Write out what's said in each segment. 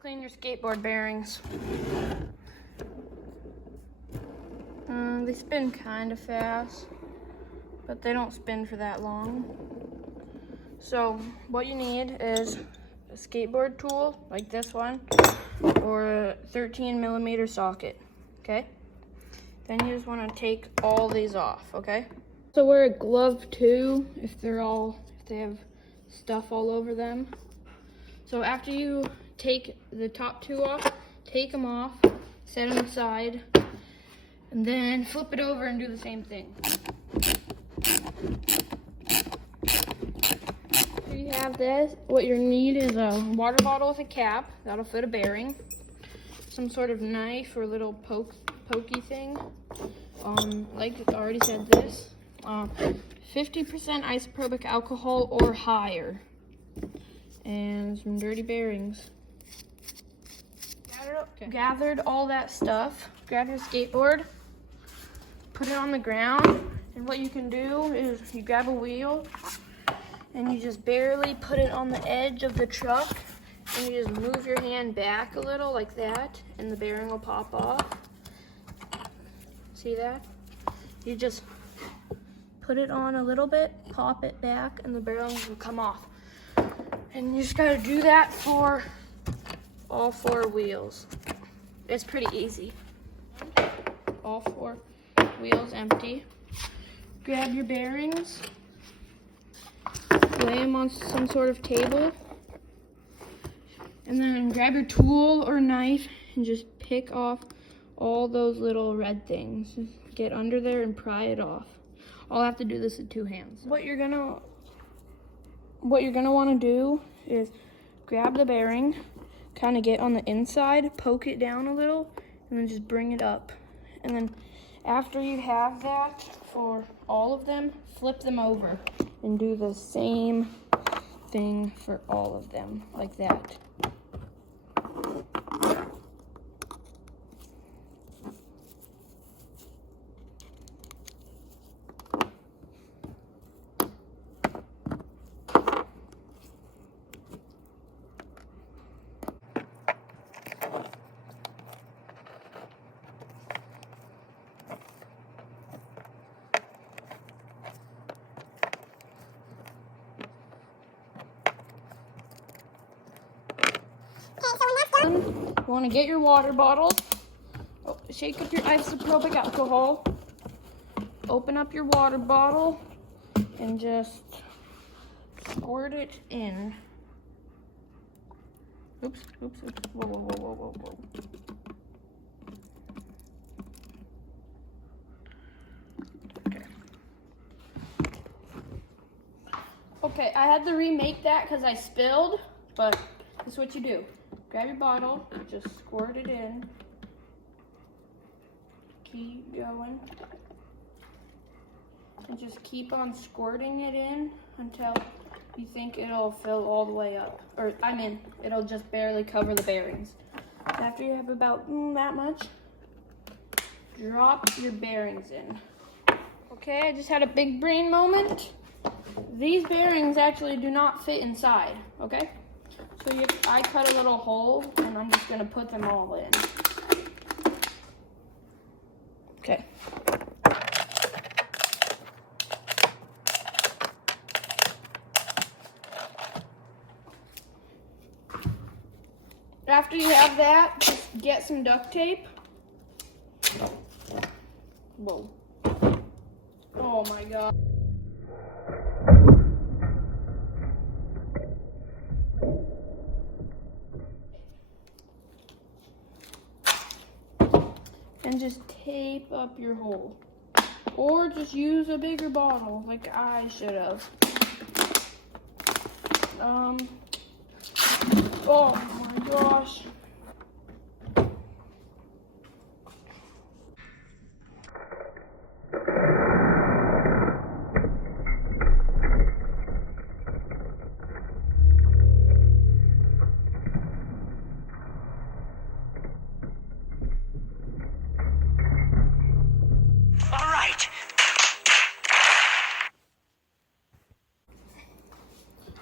clean your skateboard bearings. They spin kind of fast, but they don't spin for that long. So what you need is a skateboard tool like this one, or a 13mm socket, okay? Then you just want to take all these off, okay? So wear a glove too if they have stuff all over them. So after you take the top two off, take them off, set them aside, and then flip it over and do the same thing. Here you have this. What you need is a water bottle with a cap. That'll fit a bearing. Some sort of knife or little pokey thing. Like I already said, this. 50% isopropyl alcohol or higher. And some dirty bearings. Gathered all that stuff. Grab your skateboard, put it on the ground, and what you can do is you grab a wheel and you just barely put it on the edge of the truck, and you just move your hand back a little like that, and the bearing will pop off. See that? You just put it on a little bit, pop it back, and the bearing will come off. And you just gotta do that for all 4 wheels. It's pretty easy. All 4 wheels empty. Grab your bearings, lay them on some sort of table, and then grab your tool or knife and just pick off all those little red things. Get under there and pry it off. I'll have to do this with 2 hands. What you're gonna want to do is grab the bearing, kind of get on the inside, poke it down a little, and then just bring it up. And then after you have that for all of them, flip them over and do the same thing for all of them, like that. You want to get your water bottle, shake up your isopropyl alcohol, open up your water bottle, and just squirt it in. Oops. Whoa. Okay, I had to remake that because I spilled, but this is what you do. Grab your bottle, just squirt it in. Keep going. And just keep on squirting it in until you think it'll fill all the way up. Or, it'll just barely cover the bearings. After you have about that much, drop your bearings in. Okay, I just had a big brain moment. These bearings actually do not fit inside, okay? So I cut a little hole, and I'm just gonna put them all in. Okay. After you have that, just get some duct tape. Whoa. Oh my God. And just tape up your hole. Or just use a bigger bottle like I should have. Oh my gosh.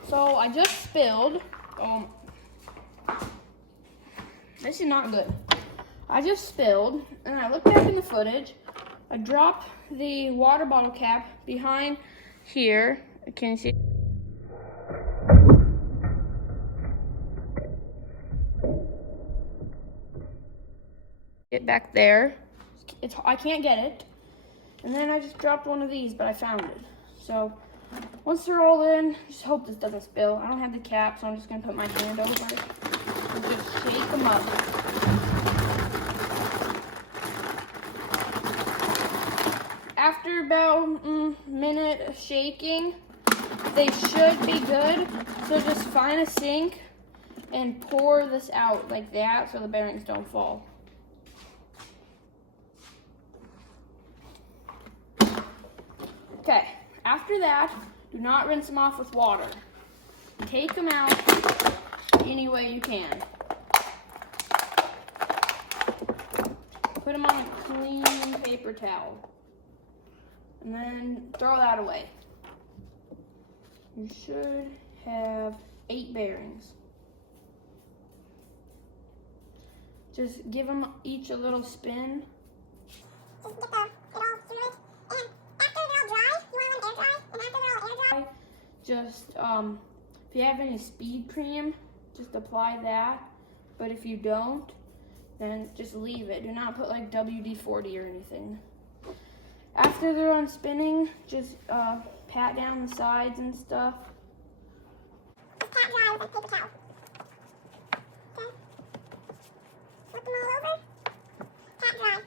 So I just spilled This is not good. I just spilled, and I looked back in the footage. I dropped the water bottle cap behind here. Can you see? Get back there. I can't get it. And then I just dropped one of these, but I found it. So once they're all in, just hope this doesn't spill. I don't have the cap, so I'm just gonna put my hand over it and just shake them up. After about a minute of shaking, they should be good. So just find a sink and pour this out like that so the bearings don't fall. Okay, after that, do not rinse them off with water. Take them out any way you can. Put them on a clean paper towel. And then throw that away. You should have 8 bearings. Just give them each a little spin. Just get it all through it. And after they're all dry, you want them air dry. And after they're all air dry, just, if you have any speed cream, just apply that. But if you don't, then just leave it. Do not put like WD-40 or anything. After they're on spinning, just pat down the sides and stuff. just pat dry with a paper towel. Okay? Flip them all over. Pat dry.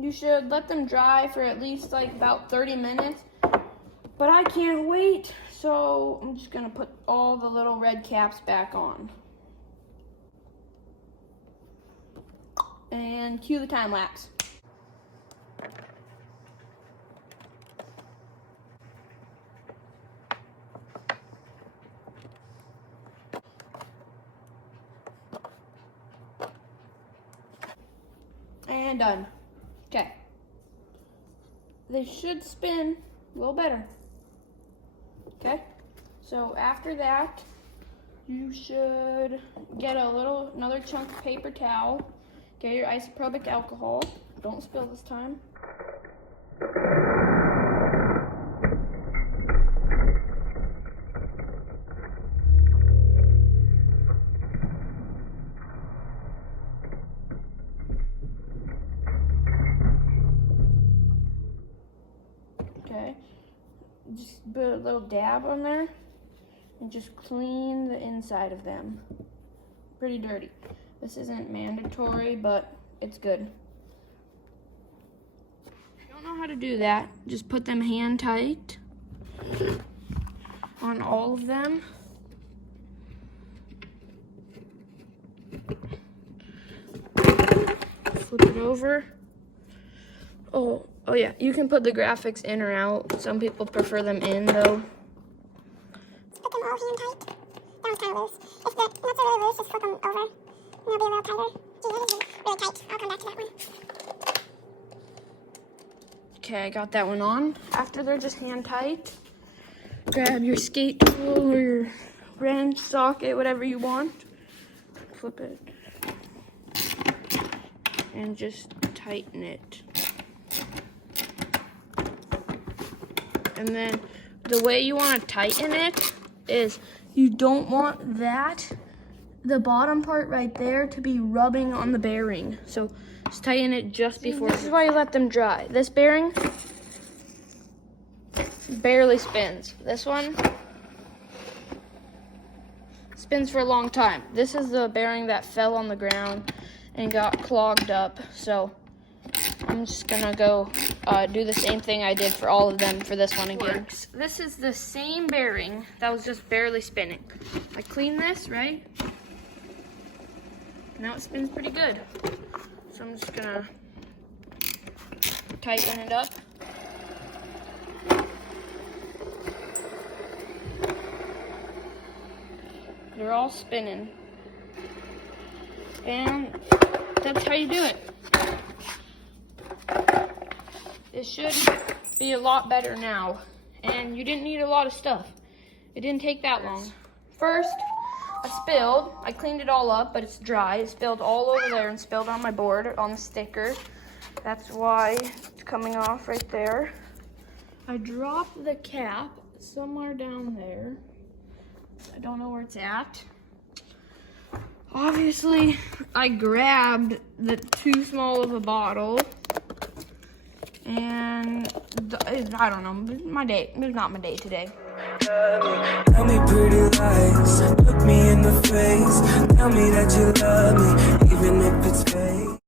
You should let them dry for at least like about 30 minutes. But I can't wait, so I'm just gonna put all the little red caps back on. And cue the time lapse. And done. Okay. They should spin a little better. Okay? So after that, you should get another chunk of paper towel. Get your isopropyl alcohol. Don't spill this time. Okay. Just put a little dab on there and just clean the inside of them. Pretty dirty. This isn't mandatory, but it's good. If you don't know how to do that, just put them hand tight on all of them. Flip it over. Oh yeah, you can put the graphics in or out. Some people prefer them in though. Just put them all hand tight. That one's kind of loose. If the nuts are really loose, just flip them over. And they'll be a little tighter. Gee, that is really tight. I'll come back to that one. Okay, I got that one on. After they're just hand tight, grab your skate tool or your wrench, socket, whatever you want. Flip it. And just tighten it. And then the way you want to tighten it is you don't want the bottom part right there to be rubbing on the bearing. So just tighten it just before. This is why you let them dry. This bearing barely spins. This one spins for a long time. This is the bearing that fell on the ground and got clogged up. So I'm just gonna go do the same thing I did for all of them for this one again. This is the same bearing that was just barely spinning. I clean this, right? Now it spins pretty good. So I'm just gonna tighten it up. They're all spinning. And that's how you do it. It should be a lot better now. And you didn't need a lot of stuff. It didn't take that long. First, I cleaned it all up, but it's dry. It spilled all over there and spilled on my board, on the sticker. That's why it's coming off right there. I dropped the cap somewhere down there. I don't know where it's at. Obviously, I grabbed the too small of a bottle. And I don't know, it was not my day today. Tell me pretty lies, look me in the face, tell me that you love me, even if it's fake.